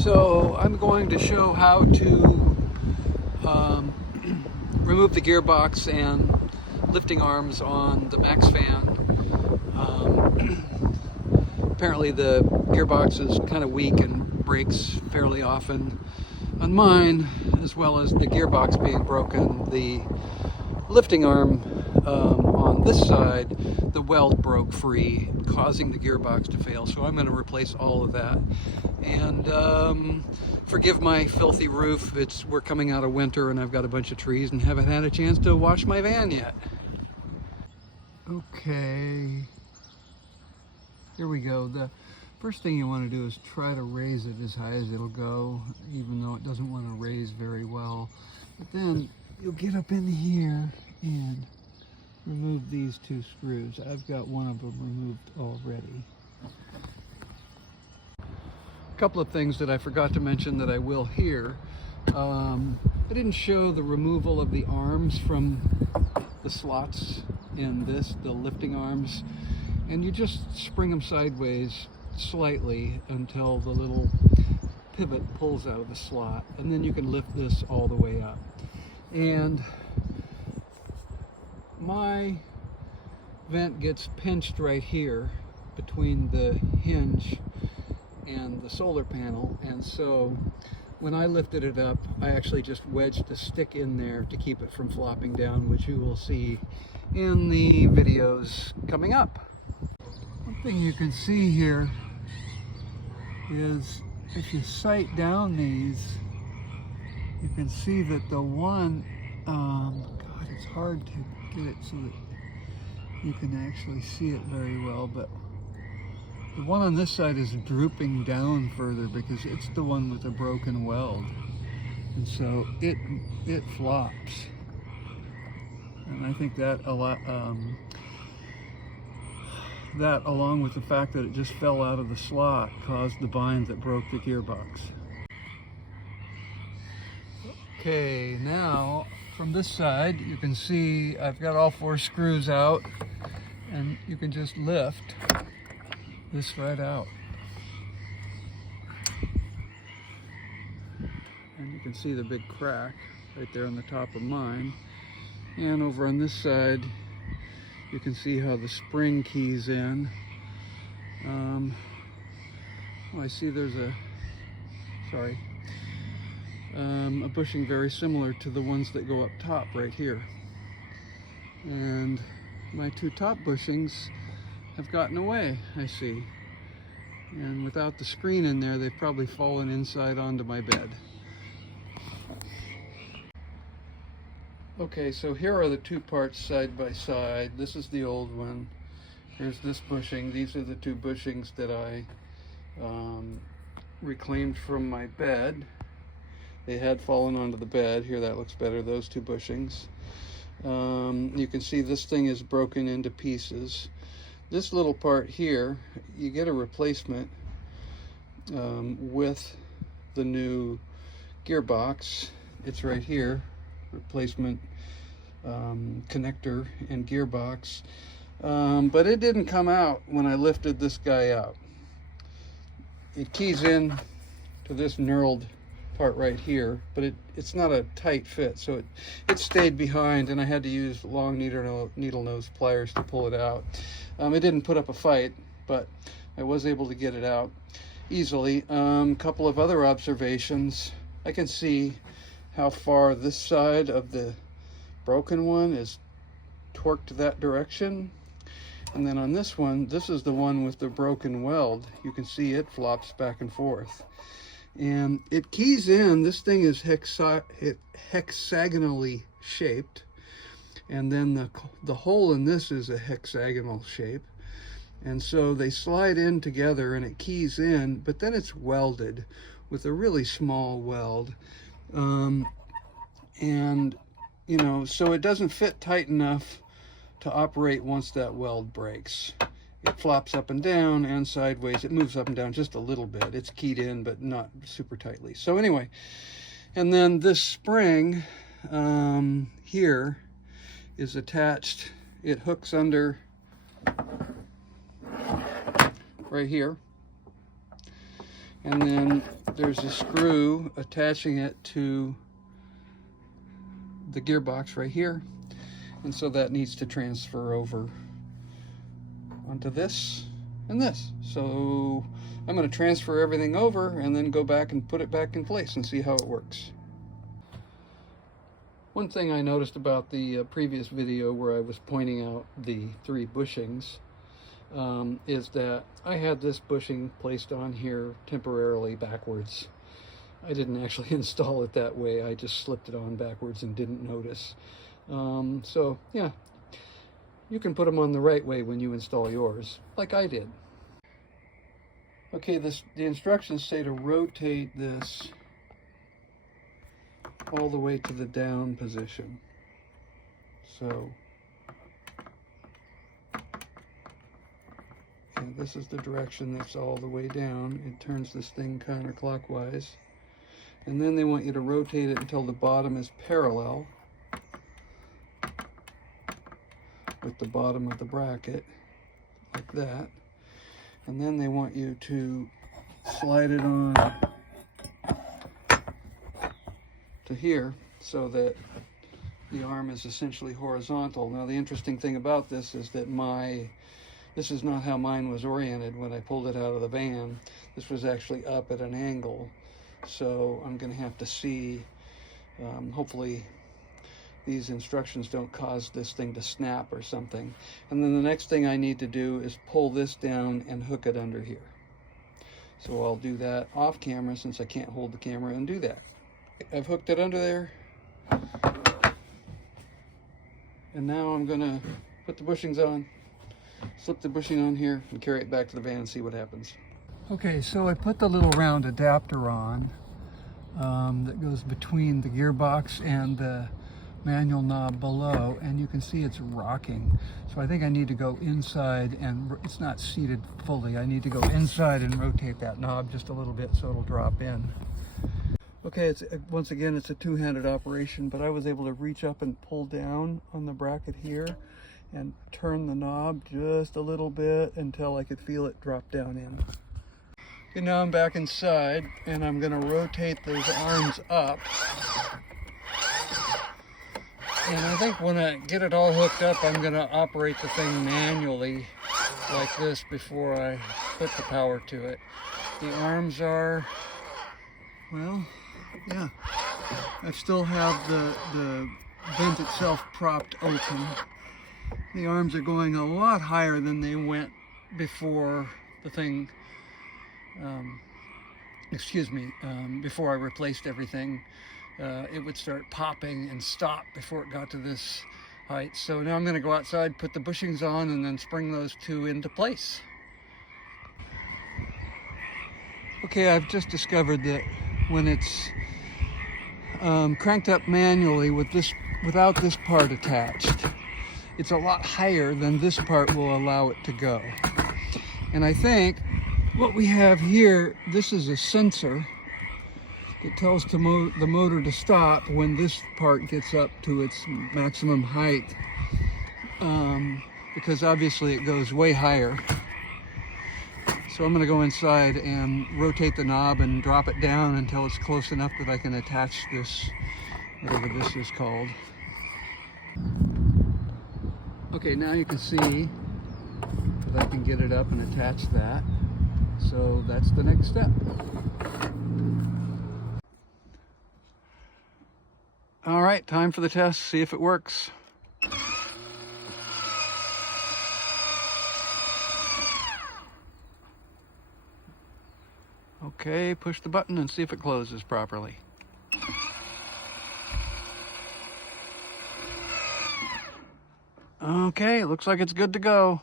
So I'm going to show how to remove the gearbox and lifting arms on the Maxxfan. Apparently the gearbox is kind of weak and breaks fairly often on mine, as well as the gearbox being broken. The lifting arm on this side, the weld broke free, causing the gearbox to fail. So I'm going to replace all of that. And forgive my filthy roof. We're coming out of winter and I've got a bunch of trees and haven't had a chance to wash my van yet. Okay, here we go. The first thing you want to do is try to raise it as high as it'll go, even though it doesn't want to raise very well. But then you'll get up in here and remove these two screws. I've got one of them removed already. A couple of things that I forgot to mention that I will here. I didn't show the removal of the arms from the slots in this, the lifting arms, and you just spring them sideways slightly until the little pivot pulls out of the slot, and then you can lift this all the way up. And my vent gets pinched right here between the hinge and the solar panel, and so when I lifted it up, I actually just wedged a stick in there to keep it from flopping down, which you will see in the videos coming up. One thing you can see here is if you sight down these, you can see that the one, God, it's hard to get it so that you can actually see it very well, but the one on this side is drooping down further because it's the one with the broken weld, and so it flops. And I think that that, along with the fact that it just fell out of the slot, caused the bind that broke the gearbox. Okay, now from this side you can see I've got all 4 screws out, and you can just lift this right out. And you can see the big crack right there on the top of mine. And over on this side, you can see how the spring keys in. I see there's a bushing very similar to the ones that go up top right here. And my 2 top bushings have gotten away, I see. And without the screen in there, they've probably fallen inside onto my bed. Okay, so here are the 2 parts side by side. This is the old one. Here's this bushing. These are the 2 bushings that I reclaimed from my bed. They had fallen onto the bed. Here, that looks better, those 2 bushings. You can see this thing is broken into pieces. This little part here, you get a replacement with the new gearbox. It's right here, replacement connector and gearbox. But it didn't come out when I lifted this guy out. It keys in to this knurled part right here, but it's not a tight fit, so it stayed behind, and I had to use long needle nose pliers to pull it out. It didn't put up a fight, but I was able to get it out easily. Couple of other observations. I can see how far this side of the broken one is torqued that direction, and then on this one, this is the one with the broken weld. You can see it flops back and forth, and it keys in. This thing is hexagonally shaped, and then the hole in this is a hexagonal shape, and so they slide in together and it keys in, but then it's welded with a really small weld, and you know, so it doesn't fit tight enough to operate once that weld breaks. It flops up and down and sideways. It moves up and down just a little bit. It's keyed in, but not super tightly. So anyway, and then this spring here is attached. It hooks under right here. And then there's a screw attaching it to the gearbox right here, and so that needs to transfer over onto this and this. So I'm going to transfer everything over and then go back and put it back in place and see how it works. One thing I noticed about the previous video where I was pointing out the 3 bushings is that I had this bushing placed on here temporarily backwards. I didn't actually install it that way. I just slipped it on backwards and didn't notice. So yeah, you can put them on the right way when you install yours, like I did. Okay, the instructions say to rotate this all the way to the down position. So, and this is the direction that's all the way down. It turns this thing counterclockwise. And then they want you to rotate it until the bottom is parallel with the bottom of the bracket, like that. And then they want you to slide it on to here so that the arm is essentially horizontal. Now the interesting thing about this is that this is not how mine was oriented when I pulled it out of the van. This was actually up at an angle. So I'm going to have to see, hopefully these instructions don't cause this thing to snap or something. And then the next thing I need to do is pull this down and hook it under here. So I'll do that off camera since I can't hold the camera and do that. I've hooked it under there. And now I'm going to put the bushings on, slip the bushing on here, and carry it back to the van and see what happens. Okay, so I put the little round adapter on that goes between the gearbox and the manual knob below, and you can see it's rocking. So I think I need to go inside, and it's not seated fully. I need to go inside and rotate that knob just a little bit so it'll drop in. Okay, once again, it's a two-handed operation, but I was able to reach up and pull down on the bracket here and turn the knob just a little bit until I could feel it drop down in. Okay, now I'm back inside, and I'm going to rotate those arms up. And I think when I get it all hooked up, I'm going to operate the thing manually like this before I put the power to it. The arms are, well, yeah, I still have the vent itself propped open. The arms are going a lot higher than they went before the thing, before I replaced everything. It would start popping and stop before it got to this height. So now I'm going to go outside, put the bushings on, and then spring those 2 into place. Okay, I've just discovered that when it's cranked up manually without this part attached, it's a lot higher than this part will allow it to go. And I think what we have here, this is a sensor that tells the motor to stop when this part gets up to its maximum height, because obviously it goes way higher. So I'm going to go inside and rotate the knob and drop it down until it's close enough that I can attach this, whatever this is called. Okay, now you can see that I can get it up and attach that. So that's the next step. All right, time for the test, see if it works. Okay, push the button and see if it closes properly. Okay, looks like it's good to go.